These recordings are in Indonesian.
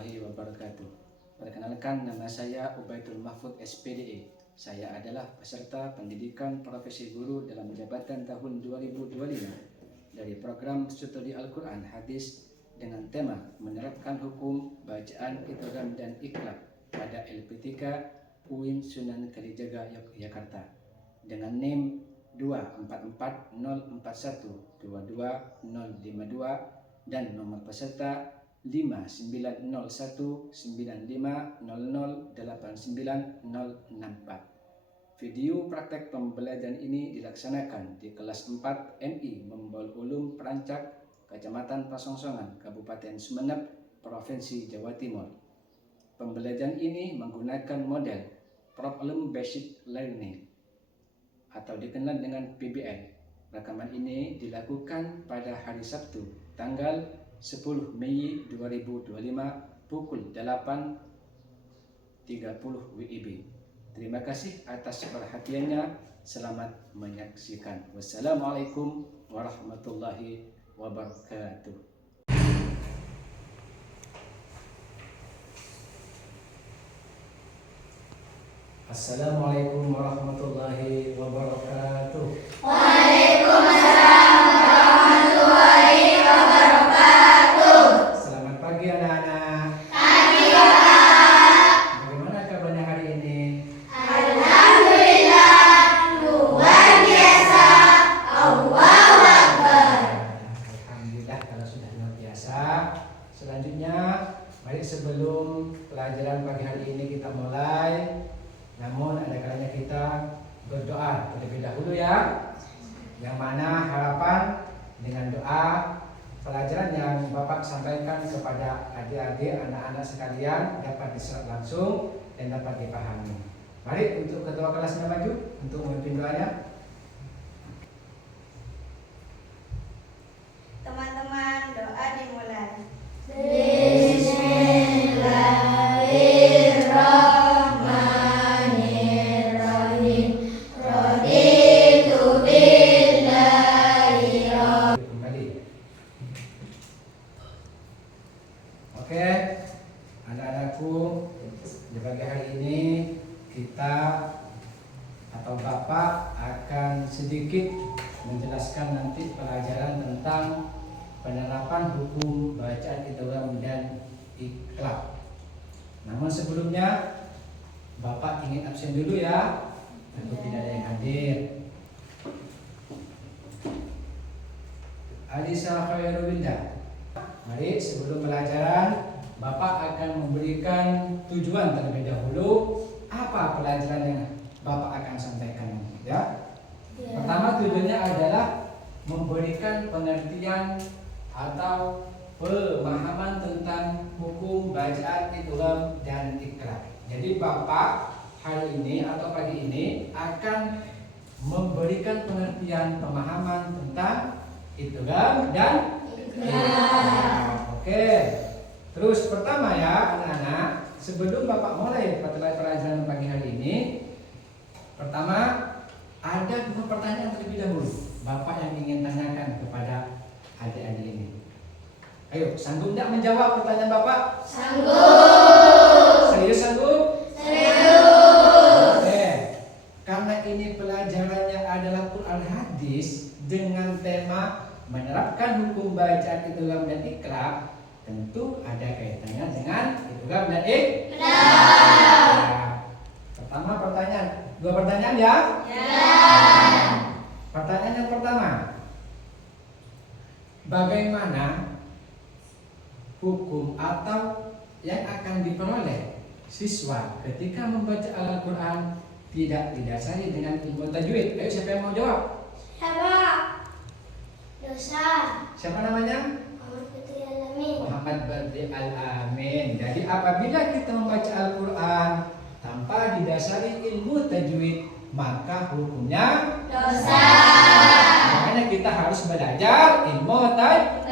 warahmatullahi wabarakatuh. Perkenalkan, nama saya Ubaidul Mahfud SPDE. Saya adalah peserta pendidikan profesi guru dalam jabatan tahun 2025 dari program studi Al-Quran Hadis dengan tema menerapkan hukum bacaan idgham dan iqlab pada LP3 UIN Sunan Kalijaga Yogyakarta dengan NIM 24404122052 dan nomor peserta 599195008904. Video praktek pembelajaran ini dilaksanakan di kelas 4 MI Membol Ulum Perancak, Kecamatan Pasongsongan, Kabupaten Sumeneb, Provinsi Jawa Timur. Pembelajaran ini menggunakan model Problem Based Learning atau dikenal dengan PBL. Rekaman ini dilakukan pada hari Sabtu, tanggal 10 Mei 2025 pukul 8.30 WIB. Terima kasih atas perhatiannya. Selamat menyaksikan. Wassalamualaikum warahmatullahi wabarakatuh. Assalamualaikum warahmatullahi wabarakatuh. Waalaikumsalam warahmatullahi wabarakatuh. Selamat pagi anak-anak. Pagi Bapak. Bagaimana kabarnya hari ini? Alhamdulillah, luar biasa. Allahu Akbar. Alhamdulillah kalau sudah luar biasa. Selanjutnya, mari sebelum pelajaran pagi hari ini kita mulai, namun ada kalanya kita berdoa terlebih dahulu ya. Yang mana harapan dengan doa pelajaran yang Bapak sampaikan kepada adik-adik, anak-anak sekalian dapat diserap langsung dan dapat dipahami. Mari untuk ketua kelasnya maju untuk memimpin doanya. Teman-teman, doa dimulai. Oke, anak-anakku, di pagi hari ini kita atau Bapak akan sedikit menjelaskan nanti pelajaran tentang penerapan hukum bacaan idgham dan iqlab. Namun sebelumnya Bapak ingin absen dulu ya, takut tidak ada yang hadir. Alisa Khairubillah. Mari sebelum pelajaran Bapak akan memberikan tujuan terlebih dahulu apa pelajaran yang Bapak akan sampaikan ya. Pertama tujuannya adalah memberikan pengertian atau pemahaman tentang hukum bacaan idgham dan iqlab. Jadi Bapak hari ini atau pagi ini akan memberikan pengertian pemahaman tentang idgham dan Oke. Terus pertama ya anak-anak, sebelum Bapak mulai pelajaran pagi hari ini, pertama ada dua pertanyaan terlebih dahulu Bapak yang ingin tanyakan kepada adik-adik ini. Ayo, sanggup tidak menjawab pertanyaan Bapak? Sanggup. Serius sanggup? Serius. Oke. Karena ini pelajarannya adalah Quran Hadis dengan tema menerapkan hukum bacaan idgham dan iqlab, tentu ada kaitannya dengan idgham dan iqlab. Pertama pertanyaan, dua pertanyaan ya? Ya. Pertanyaan yang pertama, bagaimana hukum atau yang akan diperoleh siswa ketika membaca Al-Quran tidak didasari dengan ilmu tajwid? Ayo siapa yang mau jawab? Siapa? Dosa. Siapa namanya? Muhammad Badri Al-Amin. Jadi apabila kita membaca Al-Quran tanpa didasari ilmu tajwid, maka hukumnya Dosa. Makanya kita harus belajar ilmu tajwid.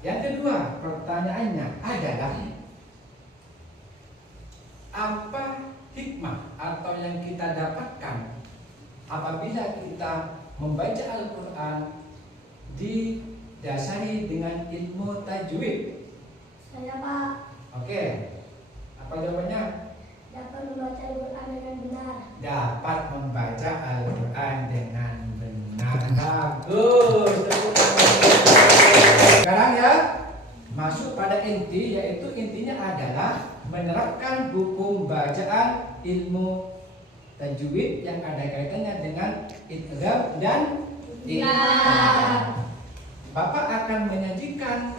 Yang kedua, pertanyaannya adalah apa hikmah atau yang kita dapatkan apabila kita membaca Al-Quran didasari dengan ilmu tajwid? Saya Pak. Oke. Apa jawabannya? Dapat membaca Al-Quran dengan benar. Dapat membaca Al-Quran dengan benar. Bagus. Sekarang ya, masuk pada inti, yaitu intinya adalah menerapkan hukum bacaan ilmu tajwid yang ada kaitannya dengan idgham dan ikhfa. Bapak akan menyajikan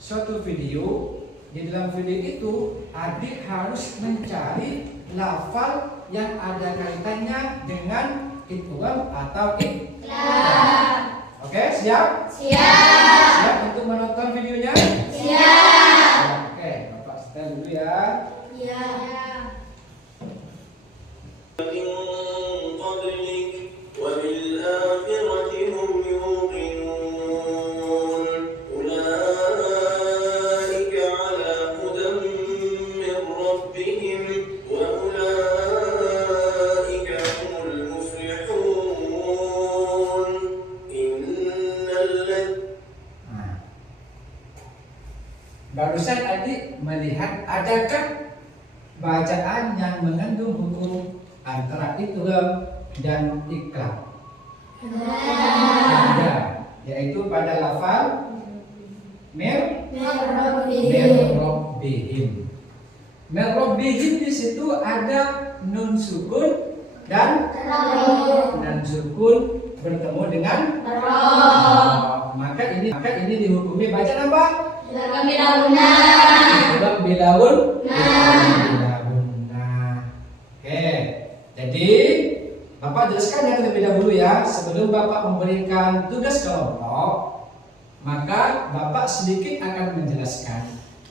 suatu video. Di dalam video itu, adik harus mencari lafal yang ada kaitannya dengan idgham atau ikhfa. Oke, siap? Siap. Siap untuk menonton videonya? Siap. Oke, Bapak setel dulu ya. Iya. من قبلك وبالآخرة هم يوقنون أولئك على هدى من ربهم وأولئك هم المفلحون إن الذين Nah, barusan adik melihat adakah bacaan yang mengandung hukum antara idgham dan ikhfa? Ada, yaitu pada lafal Rabbihim. Rabbihim di situ ada nun sukun dan nun sukun bertemu dengan maka ini dihukumi baca apa? Bilawun. Oke, jadi Bapak jelaskan yang terlebih dahulu ya. Sebelum Bapak memberikan tugas kelompok, maka Bapak sedikit akan menjelaskan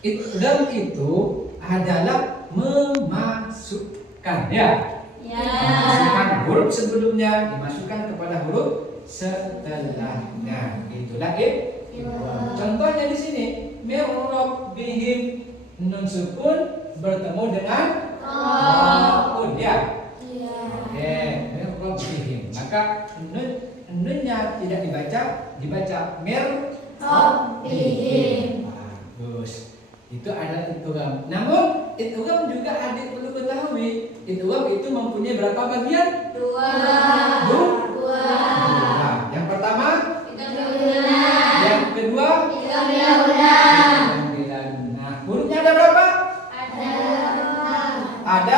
idgham itu adalah memasukkan ya. Memasukkan huruf sebelumnya dimasukkan kepada huruf setelahnya. Itulah idgham. Contohnya di sini, Rabbihim, nun sukun bertemu dengan raun ya. Oke, Rabbihim. Maka nunnya tidak dibaca Rabbihim. Bagus. Itu adalah idgham. Namun idgham juga adik perlu ketahui, idgham itu mempunyai berapa bagian? Dua. Yang pertama, yang kedua, nah, hurufnya ada berapa? Ada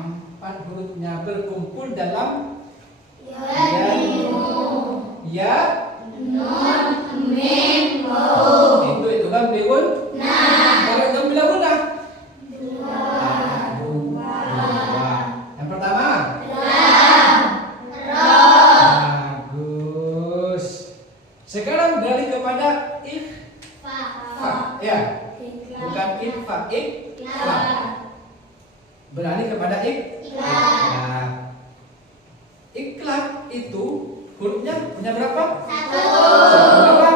empat hurufnya berkumpul dalam ya. Itu idgham biun. Kalau idgham bila guna? Dua. Yang pertama? Bagus. Sekarang beralih kepada ikhfa. Ya. Bukan ikhfa, ikhfa. Beralih kepada ikhlas. Ikhlas itu hurufnya punya berapa? Berapa?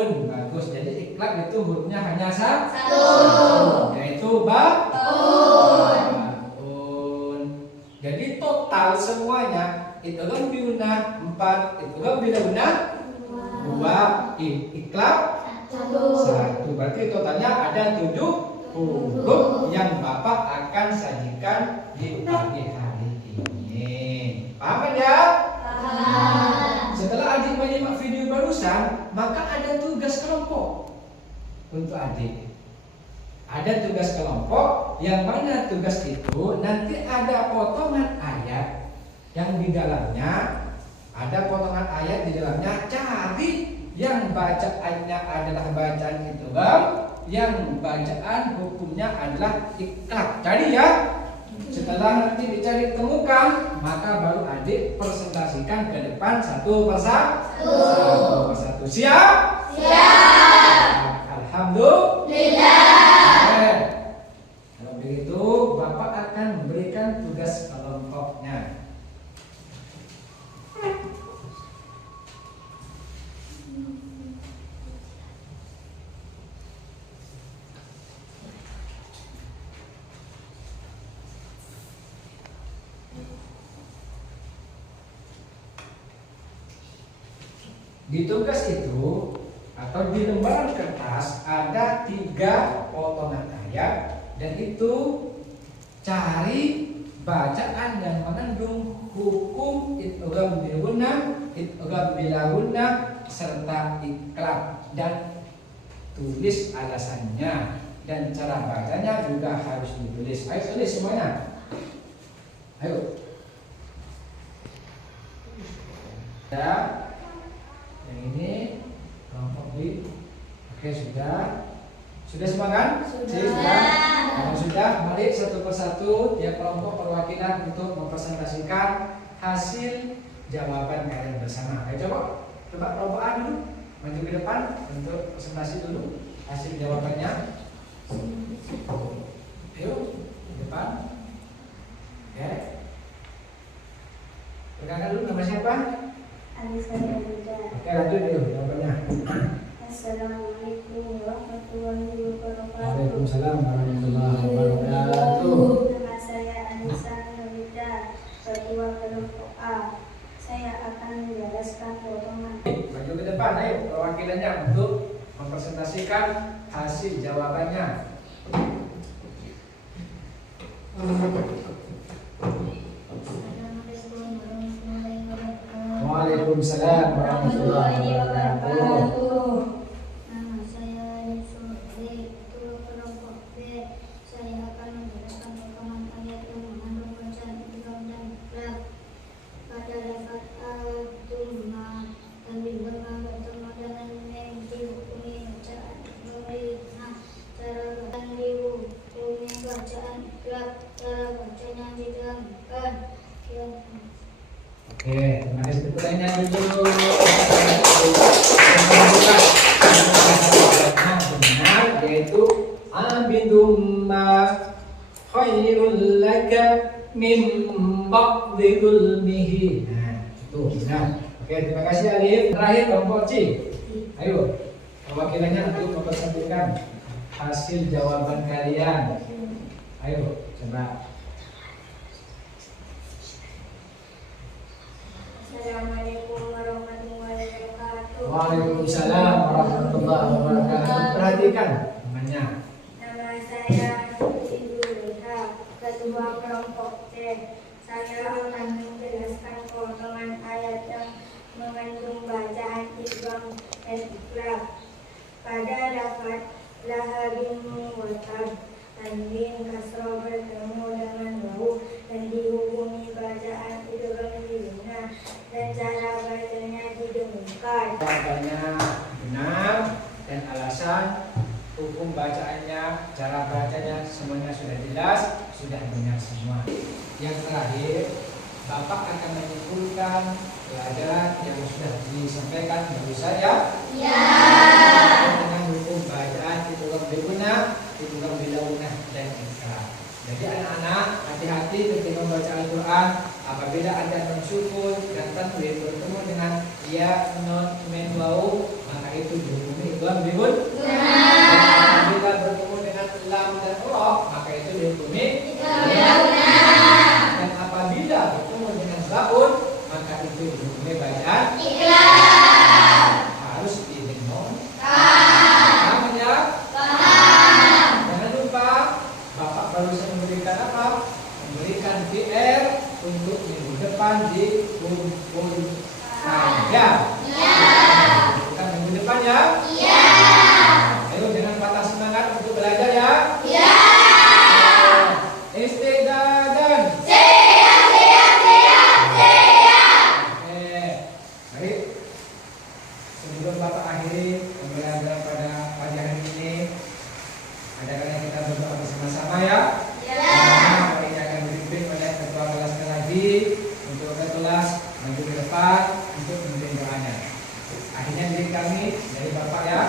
Bagus. Jadi ikhlas itu hurufnya hanya satu, yaitu baun. Jadi total semuanya idgham bigunah 4, idgham bila gunah 2, ikhlas 1. Berarti totalnya ada 7 huruf yang Bapak akan sajikan di pagi hari ini. Paham kan ya? Setelah adik menyimak video barusan, maka ada tugas kelompok untuk adik. Ada tugas kelompok yang mana tugas itu nanti ada potongan ayat yang di dalamnya cari yang bacaannya adalah bacaan idgham, yang bacaan hukumnya adalah ikhlas. Cari ya. Setelah nanti dicari temukan, maka baru adik presentasikan ke depan satu persatu. Siap? Alhamdulillah. Kalau begitu, Bapak akan memberikan tugas kelompoknya. Di tugas itu kelas ada 3 potongan ayat, dan itu cari bacaan yang mengandung hukum idgham bil gunnah, idgham bila gunnah serta iqlab, dan tulis alasannya dan cara bacanya juga harus ditulis. Ayo tulis semuanya. Ayo. Ya. Yang ini kelompok B. Oke, sudah. Sudah semua kan? Sudah. Kalau sudah, mari satu persatu tiap kelompok perwakilan untuk mempresentasikan hasil jawaban kalian bersama. Ayo coba kelompok A dulu maju ke depan untuk presentasi dulu hasil jawabannya. Ayo ke depan. Oke. Perkenalkan dulu, nama siapa? Anissa Nabila. Oke, lanjut dulu jawabannya. Assalamualaikum warahmatullahi wabarakatuh. Waalaikumsalam warahmatullahi wabarakatuh. Nama saya Anissa Nabila, ketua kelompok A. Saya akan menjelaskan potongan. Maju ke depan, ayo perwakilannya untuk mempresentasikan hasil jawabannya. Waalaikumsalam warahmatullahi wabarakatuh. Nama saya Yusufri, ketua kelompok B. Saya akan menjelaskan potongan ayat yang mengandung bacaan idgham dan iqlab. Pada lafaz al-dumma dan bertemu dengan mem dihukumi bacaan idgham. Cara bacaan dihukumi bacaan iqlab. Cara bacanya didamkan. Oke, terima kasih tepuk tangannya dulu. Benar, yaitu abidumma khairul laka min ba'di dhulmihi. Nah, itu benar. Oke, terima kasih Alif. Terakhir kelompok C. Ayo, perwakilannya untuk mempresentasikan hasil jawaban kalian. Ayo, coba. Assalamualaikum warahmatullahi wabarakatuh. Waalaikumsalam warahmatullahi wabarakatuh. Perhatikan namanya. Nama saya Siti Zuleha, ketua kelompok C. Saya akan menjelaskan potongan ayat yang mengandung bacaan idgham dan iqlab. Pada lafaz lahabin muwatab, tanwin kasroh bertemu dengan wawu dan dihukumi bacaan idgham bilna dan cara bacanya didengungkan. Jawabannya benar dan alasan, hukum bacaannya, cara bacanya semuanya sudah jelas, sudah benar semua. Yang terakhir, Bapak akan menyimpulkan pelajaran yang sudah disampaikan baru saja. Ya. Dengan hukum bacaan idgham bil gunnah, idgham bila gunnah dan iqlab. Jadi anak-anak hati-hati ketika membaca Al-Quran. Apabila ada non sukun dan tanwin bertemu dengan ya, non, mim, wawu, maka itu dihukumi idgham bil gunnah. Apabila bertemu dengan lam dan ra, maka itu dihukumi idgham bil gunnah. Dan apabila bertemu dengan baun, maka itu dihukumi bacaan iqlab. Harus didengung. Paham ya? Paham. Jangan lupa Bapak barusan memberikan apa? Memberikan PR untuk minggu depan dikumpulkan. Ya. Bukan minggu depan ya? Iya. Ayo jangan patah semangat untuk belajar ya. Iya. Istiqdadan. Siap. Oke. Mari sebelum Bapak akhiri pembelajaran pada pagi hari ini, ada kalanya kita berdoa bersama-sama ya. Mari kita akan berimbing pada ketua kelasnya lagi untuk ketua kelas maju ke depan untuk memberi doanya. Akhirnya diri kami dari Bapak ya.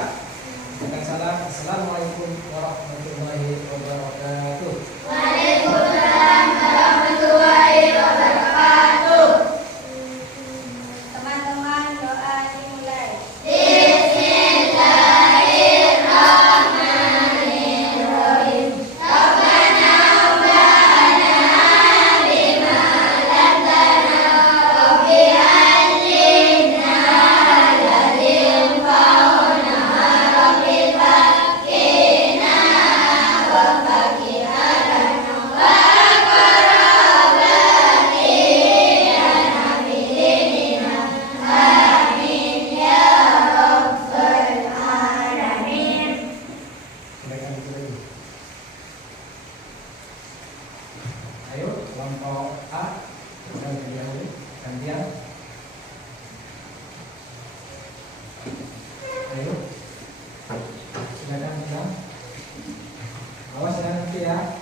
nanti ya.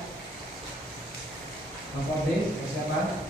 Bang Fadli, siapa?